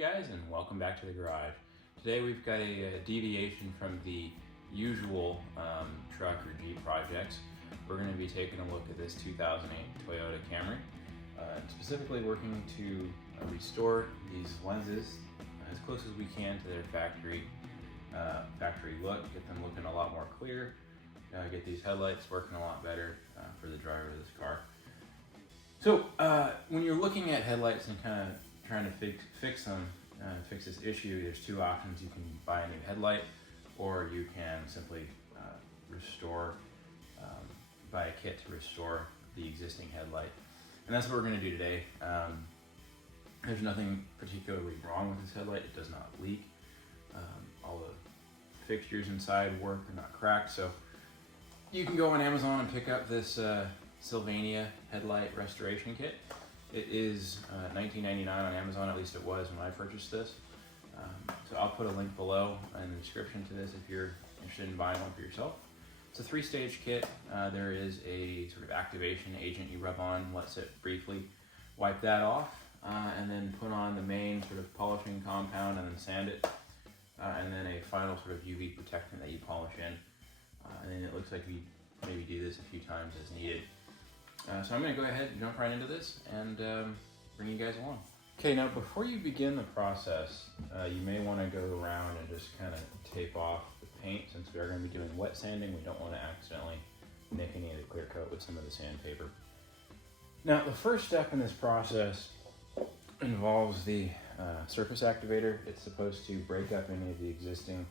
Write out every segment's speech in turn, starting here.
guys, and welcome back to the garage. Today we've got a deviation from the usual truck or Jeep projects. We're going to be taking a look at this 2008 Toyota Camry, specifically working to restore these lenses as close as we can to their factory look, get them looking a lot more clear, get these headlights working a lot better for the driver of this car. So when you're looking at headlights and kind of trying to fix them, fix this issue, there's two options. You can buy a new headlight, or you can simply buy a kit to restore the existing headlight. And that's what we're going to do today. There's nothing particularly wrong with this headlight. It does not leak. All the fixtures inside work, they're not cracked. So you can go on Amazon and pick up this Sylvania headlight restoration kit. It is $19.99 on Amazon, at least it was when I purchased this. So I'll put a link below in the description to this if you're interested in buying one for yourself. It's a 3-stage kit. There is a sort of activation agent you rub on, lets it briefly wipe that off, and then put on the main sort of polishing compound and then sand it, and then a final sort of UV protectant that you polish in. And then it looks like we maybe do this a few times as needed. So I'm going to go ahead and jump right into this and bring you guys along. Okay, now before you begin the process, you may want to go around and just kind of tape off the paint. Since we are going to be doing wet sanding, we don't want to accidentally nick any of the clear coat with some of the sandpaper. Now the first step in this process involves the surface activator. It's supposed to break up any of the existing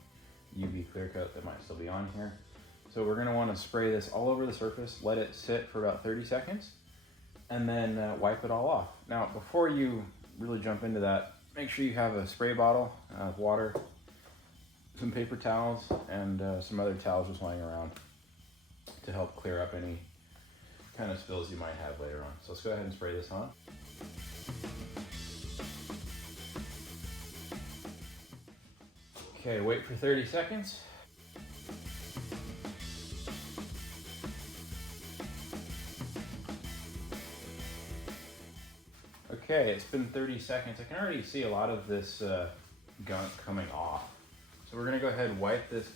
UV clear coat that might still be on here. So we're going to want to spray this all over the surface, let it sit for about 30 seconds, and then wipe it all off. Now, before you really jump into that, make sure you have a spray bottle of water, some paper towels, and some other towels just lying around to help clear up any kind of spills you might have later on. So let's go ahead and spray this on. Okay, wait for 30 seconds. Okay, it's been 30 seconds. I can already see a lot of this gunk coming off. So we're gonna go ahead and wipe this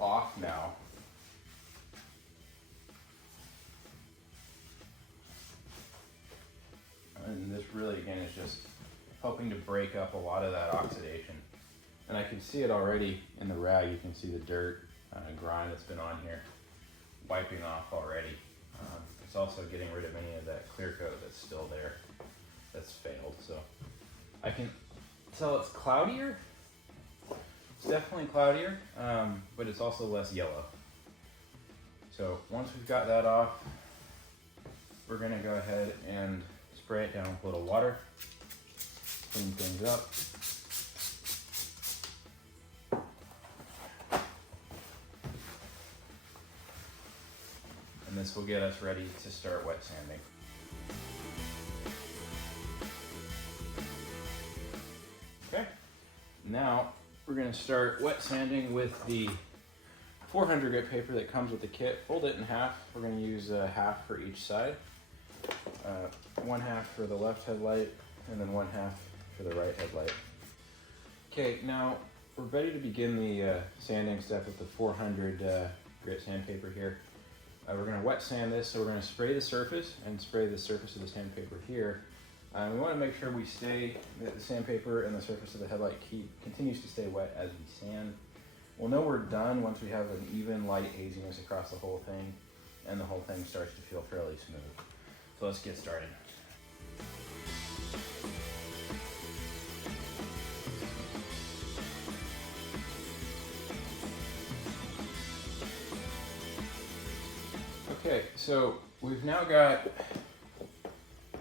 off now. And this really, again, is just helping to break up a lot of that oxidation. And I can see it already in the rag. You can see the dirt and grime that's been on here, wiping off already. It's also getting rid of any of that clear coat that's still there. That's failed. So I can tell it's cloudier. It's definitely cloudier, but it's also less yellow. So once we've got that off, we're going to go ahead and spray it down with a little water, clean things up. And this will get us ready to start wet sanding. Okay, now we're going to start wet sanding with the 400 grit paper that comes with the kit. Fold it in half. We're going to use half for each side. One half for the left headlight and then one half for the right headlight. Okay, now we're ready to begin the sanding step with the 400 grit sandpaper here. We're going to wet sand this, so we're going to spray the surface and spray the surface of the sandpaper here. We want to make sure that the sandpaper and the surface of the headlight continues to stay wet as we sand. We'll know we're done once we have an even light haziness across the whole thing and the whole thing starts to feel fairly smooth. So let's get started. Okay, so we've now got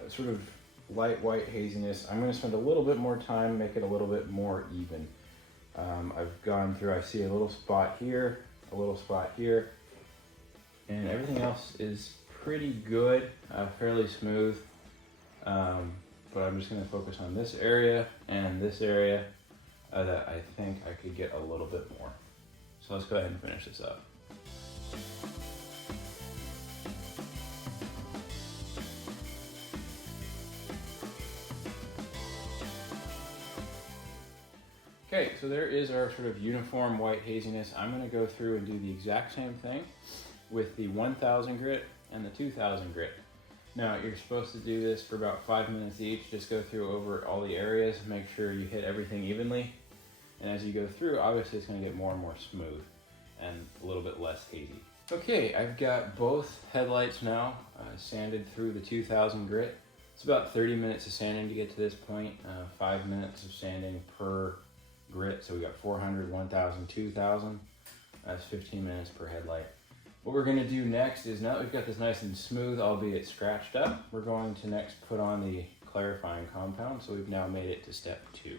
a sort of light white haziness. I'm going to spend a little bit more time, make it a little bit more even. I've gone through, I see a little spot here, a little spot here, and everything else is pretty good, fairly smooth. But I'm just going to focus on this area and this area that I think I could get a little bit more. So let's go ahead and finish this up. Okay, so there is our sort of uniform white haziness. I'm gonna go through and do the exact same thing with the 1000 grit and the 2000 grit. Now, you're supposed to do this for about 5 minutes each. Just go through over all the areas, make sure you hit everything evenly. And as you go through, obviously it's gonna get more and more smooth and a little bit less hazy. Okay, I've got both headlights now sanded through the 2000 grit. It's about 30 minutes of sanding to get to this point, 5 minutes of sanding per grit. So we got 400, 1000, 2000. That's 15 minutes per headlight. What we're gonna do next is, now that we've got this nice and smooth, albeit scratched up, we're going to next put on the clarifying compound. So we've now made it to step 2.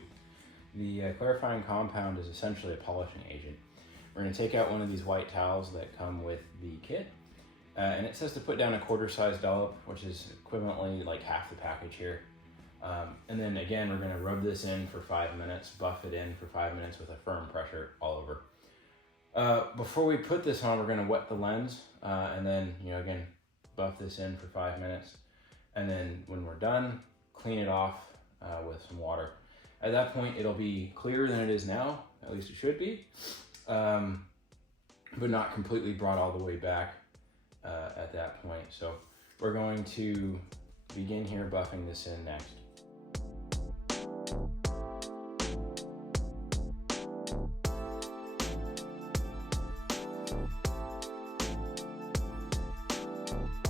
The clarifying compound is essentially a polishing agent. We're gonna take out one of these white towels that come with the kit, and it says to put down a quarter-size dollop, which is equivalently like half the package here. And then again, we're gonna rub this in for 5 minutes, buff it in for 5 minutes with a firm pressure all over. Before we put this on, we're gonna wet the lens, and then, again, buff this in for 5 minutes. And then when we're done, clean it off with some water. At that point, it'll be clearer than it is now, at least it should be, but not completely brought all the way back at that point. So we're going to begin here buffing this in next.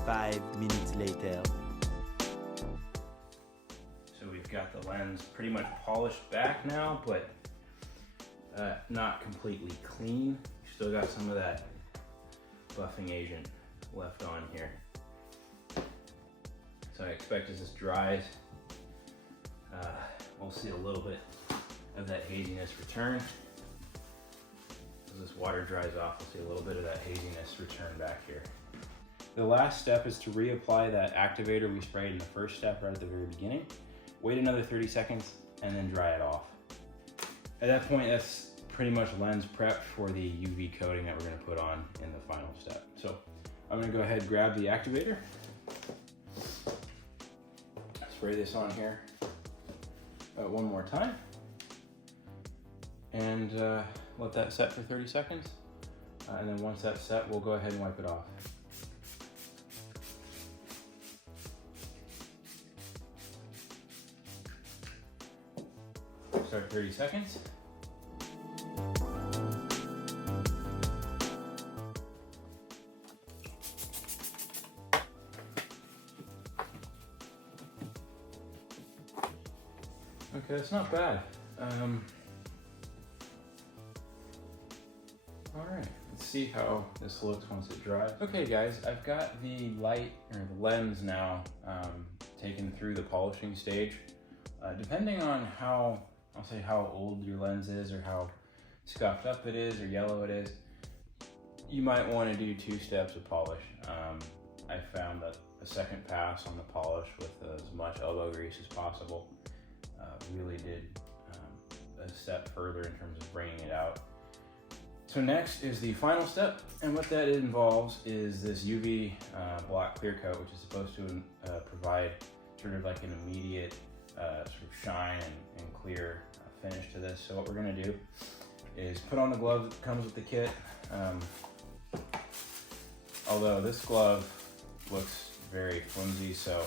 Five minutes later. So we've got the lens pretty much polished back now, but not completely clean. Still got some of that buffing agent left on here. So I expect as this dries, we'll see a little bit of that haziness return. As this water dries off, we'll see a little bit of that haziness return back here. The last step is to reapply that activator we sprayed in the first step right at the very beginning. Wait another 30 seconds and then dry it off. At that point, that's pretty much lens prepped for the UV coating that we're gonna put on in the final step. So I'm gonna go ahead and grab the activator. Spray this on here one more time. And let that set for 30 seconds. And then once that's set, we'll go ahead and wipe it off. Start 30 seconds. Okay, it's not bad. All right, let's see how this looks once it dries. Okay guys, I've got the light, or the lens now, taken through the polishing stage. Depending on how old your lens is, or how scuffed up it is, or yellow it is, you might want to do 2 steps of polish. I found that a second pass on the polish with as much elbow grease as possible really did a step further in terms of bringing it out. So next is the final step, and what that involves is this UV block clear coat, which is supposed to provide sort of like an immediate sort of shine and clear finish to this. So what we're gonna do is put on the glove that comes with the kit. Although this glove looks very flimsy, so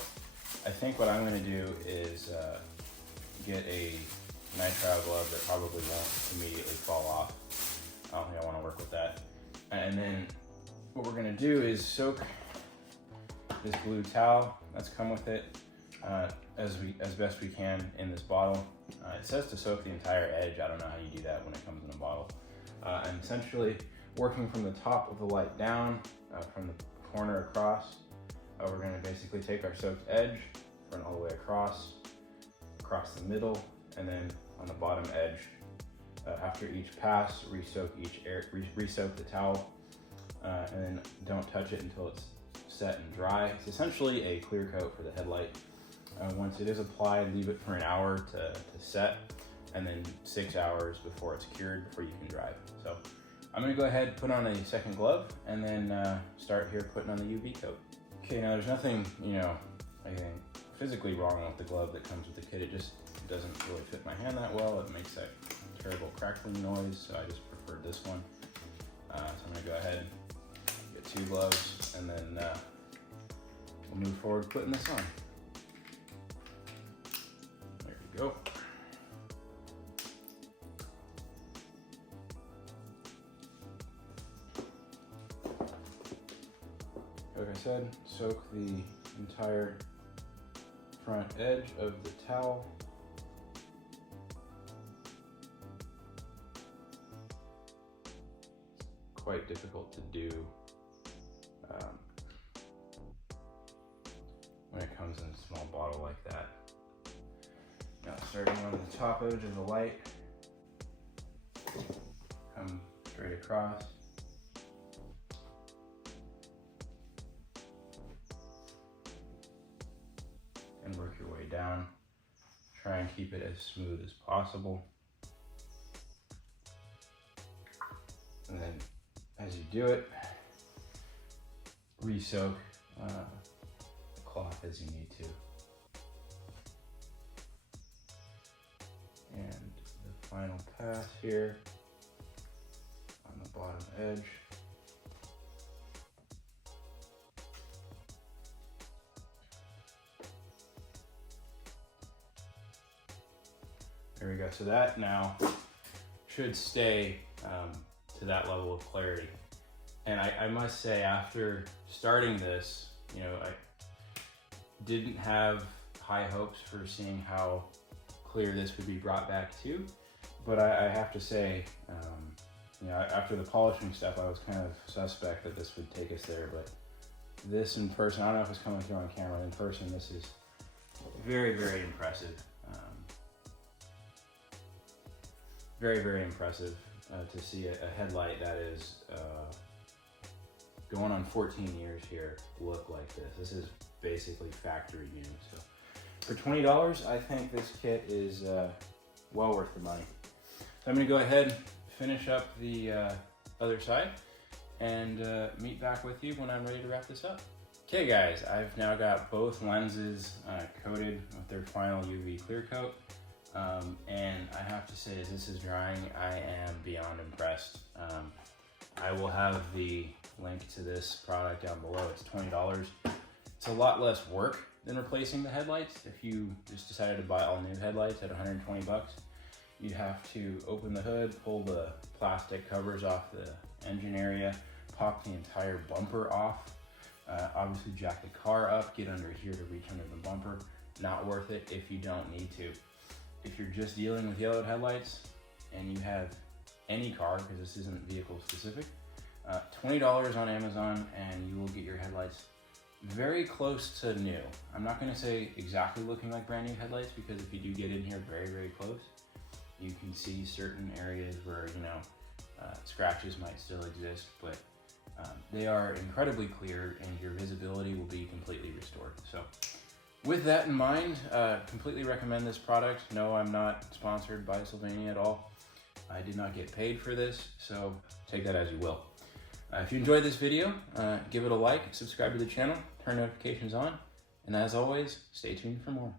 I think what I'm gonna do is get a nitrile glove that probably won't immediately fall off. I don't think I wanna work with that. And then what we're gonna do is soak this blue towel that's come with it as best we can in this bottle. It says to soak the entire edge. I don't know how you do that when it comes in a bottle. And essentially working from the top of the light down, from the corner across, we're gonna basically take our soaked edge, run all the way across the middle, and then on the bottom edge, after each pass, re-soak the towel, and then don't touch it until it's set and dry. It's essentially a clear coat for the headlight. Once it is applied, leave it for an hour to set, and then 6 hours before it's cured before you can drive. So I'm gonna go ahead and put on a second glove, and then start here putting on the UV coat. Okay, now there's nothing, I think, physically wrong with the glove that comes with the kit. It just doesn't really fit my hand that well. It makes that terrible crackling noise, so I just preferred this one. So I'm gonna go ahead and get 2 gloves, and then we'll move forward putting this on. There we go. Like I said, soak the entire front edge of the towel. It's quite difficult to do when it comes in a small bottle like that. Now, starting on the top edge of the light, come straight across. And work your way down. Try and keep it as smooth as possible. And then as you do it, re-soak the cloth as you need to. And the final pass here on the bottom edge. There we go. So that now should stay to that level of clarity. And I must say, after starting this, you know, I didn't have high hopes for seeing how clear this would be brought back to. But I have to say, you know, after the polishing step, I was kind of suspect that this would take us there. But this in person, I don't know if it's coming through on camera. In person, this is very, very impressive. Very, very impressive to see a headlight that is going on 14 years here look like this. This is basically factory new. So for $20, I think this kit is well worth the money. So I'm gonna go ahead, finish up the other side, and meet back with you when I'm ready to wrap this up. Okay guys, I've now got both lenses coated with their final UV clear coat. And I have to say, as this is drying, I am beyond impressed. I will have the link to this product down below. It's $20. It's a lot less work than replacing the headlights. If you just decided to buy all new headlights at 120 bucks, you'd have to open the hood, pull the plastic covers off the engine area, pop the entire bumper off, obviously jack the car up, get under here to reach under the bumper. Not worth it if you don't need to. If you're just dealing with yellowed headlights and you have any car, because this isn't vehicle specific, $20 on Amazon and you will get your headlights very close to new. I'm not gonna say exactly looking like brand new headlights, because if you do get in here very, very close, you can see certain areas where, you know, scratches might still exist, but they are incredibly clear and your visibility will be completely restored. So with that in mind, completely recommend this product. No, I'm not sponsored by Sylvania at all. I did not get paid for this, so take that as you will. If you enjoyed this video, give it a like, subscribe to the channel, turn notifications on, and as always, stay tuned for more.